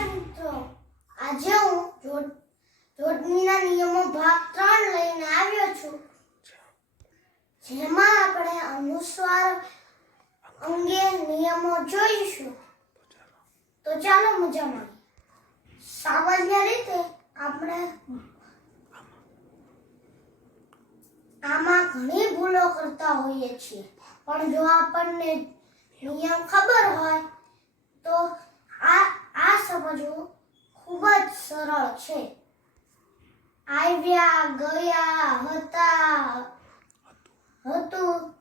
મિત્રો આજે હું જોડ- જોડણીના નિયમો ભાગ ત્રણ લઈને આવ્યો છું. જેમાં આપણે અનુસ્વાર અંગે નિયમો જોઈશું. તો ચાલો મજામાં. સામાન્ય રીતે આપણે આમાં ઘણી ભૂલો કરતા હોઈએ છીએ. પણ જો આપણને નિયમ ખબર હોય, તો આ આ સમજવું ખૂબ જ સરળ છે. આવ્યા, ગયા, હતા, હતું.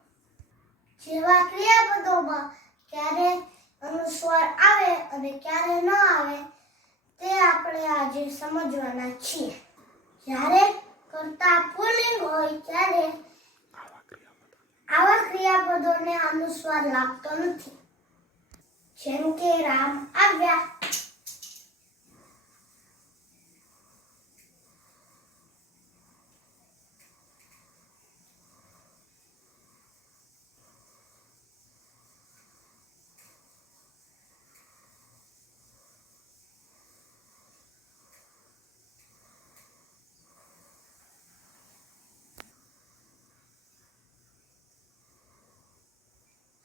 જેવા ક્રિયાપદોમાં ક્યારે અનુસ્વાર આવે અને ક્યારે ન આવે, તે આપણે આજે સમજવાના છીએ. જ્યારે કરતા પુલિંગ હોય ત્યારે આવા ક્રિયાપદોને અનુસ્વાર લાગતો નથી. જેમ કે રામ આવ્યા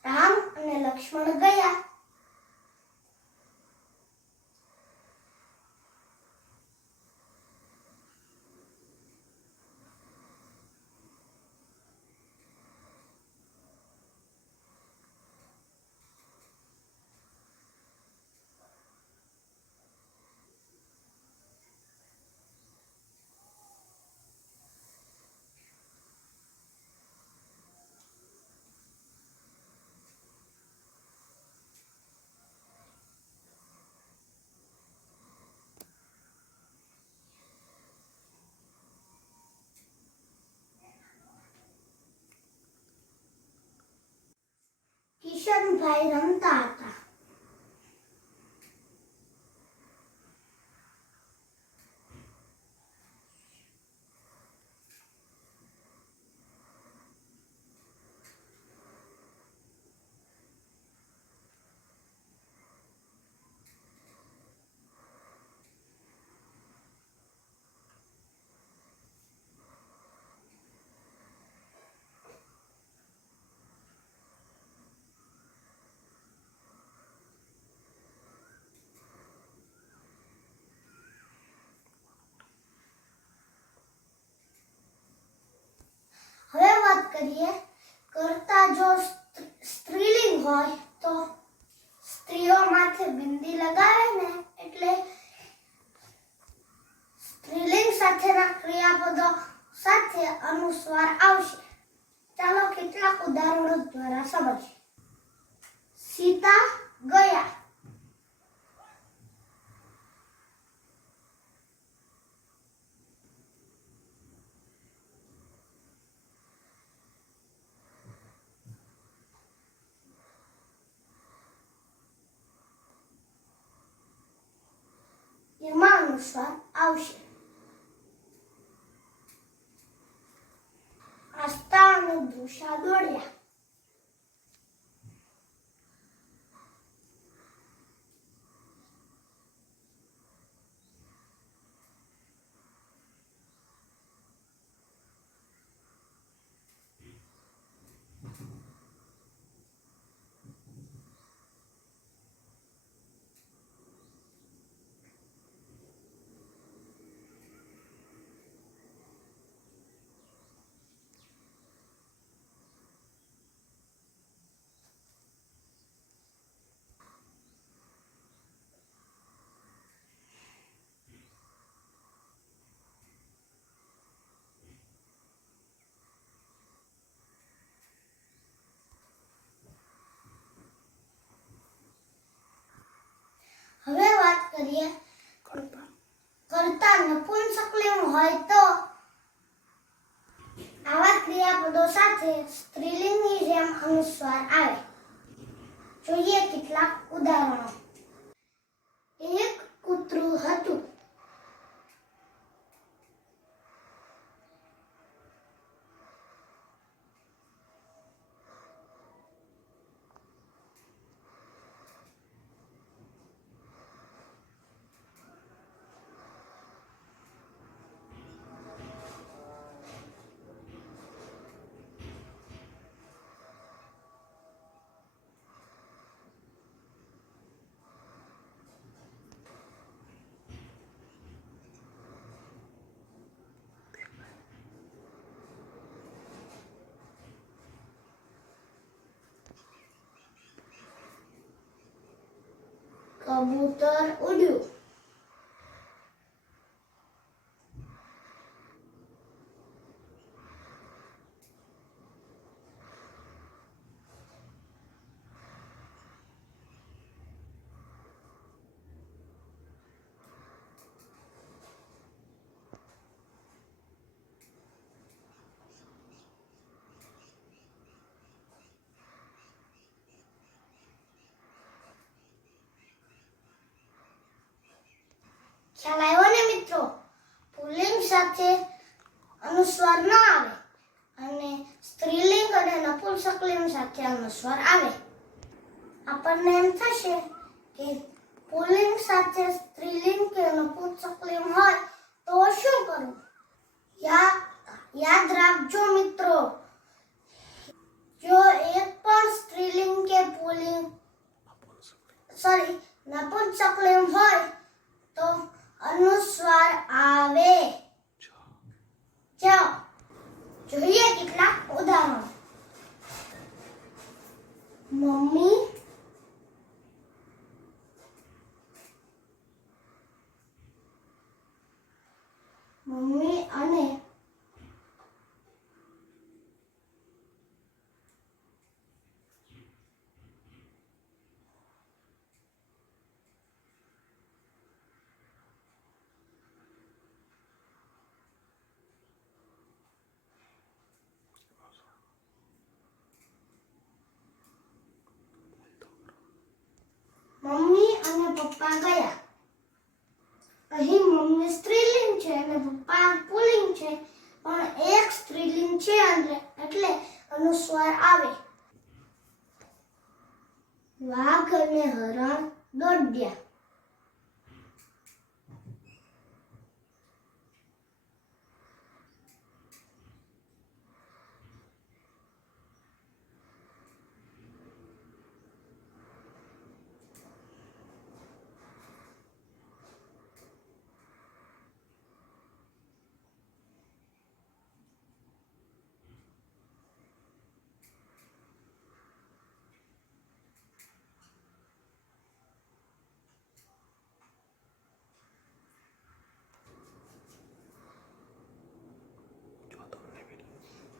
રામ અને લક્ષ્મણ ગયા કિશનભાઈ કરીએ. કરતા જો સ્ત્રીલિંગ હોય તો સ્ત્રીઓ માથે બિંદી લગાવે ને એટલે સ્ત્રીલિંગ સાથેના ક્રિયાપદો સાથે અનુસ્વાર આવશે. ચાલો કેટલાક ઉદાહરણો દ્વારા સમજીએ. સીતા ગયા. અનુસ્વાર આવશે આસ્થા અને દોડ્યા હવે વાત કરીએ કરતા નપુંસકલિંગ હોય તો આવા ક્રિયાપદો સાથે સ્ત્રીલિંગની જેમ અનુસ્વાર આવે. જોઈએ કેટલાક ઉદાહરણો એક કૂતરું હતું કબૂતર ઉડ્યું ખ્યાલ આવ્યો ને મિત્રો પુલ્લિંગ સાથે અનુસ્વાર ન આવે અને સ્ત્રીલિંગ અને નપુંસકલિંગ સાથે અનુસ્વાર આવે. આપણને એમ થશે કે પુલ્લિંગ સાથે સ્ત્રીલિંગ કે નપુંસકલિંગ હોય તો શું કરવું યાદ યાદ રાખજો મિત્રો. જો એક પણ સ્ત્રીલિંગ કે પુલ્લિંગ સોરી નપુંસકલિંગ હોય તો અનુસ્વાર આવે. ચાલો જોઈએ કેટલાક ઉદાહરણો. મમ્મી મમ્મી અને મમ્મી અને પપ્પા ગયા અહીં મમ્મી સ્ત્રીલિંગ છે અને પપ્પા પુલિંગ છે, પણ એક સ્ત્રીલિંગ છે અંદર એટલે અનુસ્વાર આવે. વાઘ અને હરણ દોડ્યા.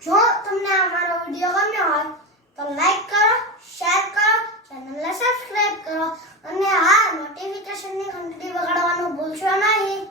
જો તમને આ મારો વીડિયો ગમ્યો હોય તો લાઈક કરો શેર કરો ચેનલને સબસ્ક્રાઇબ કરો અને હા નોટિફિકેશનની ઘંટડી વગાડવાનું ભૂલશો નહીં.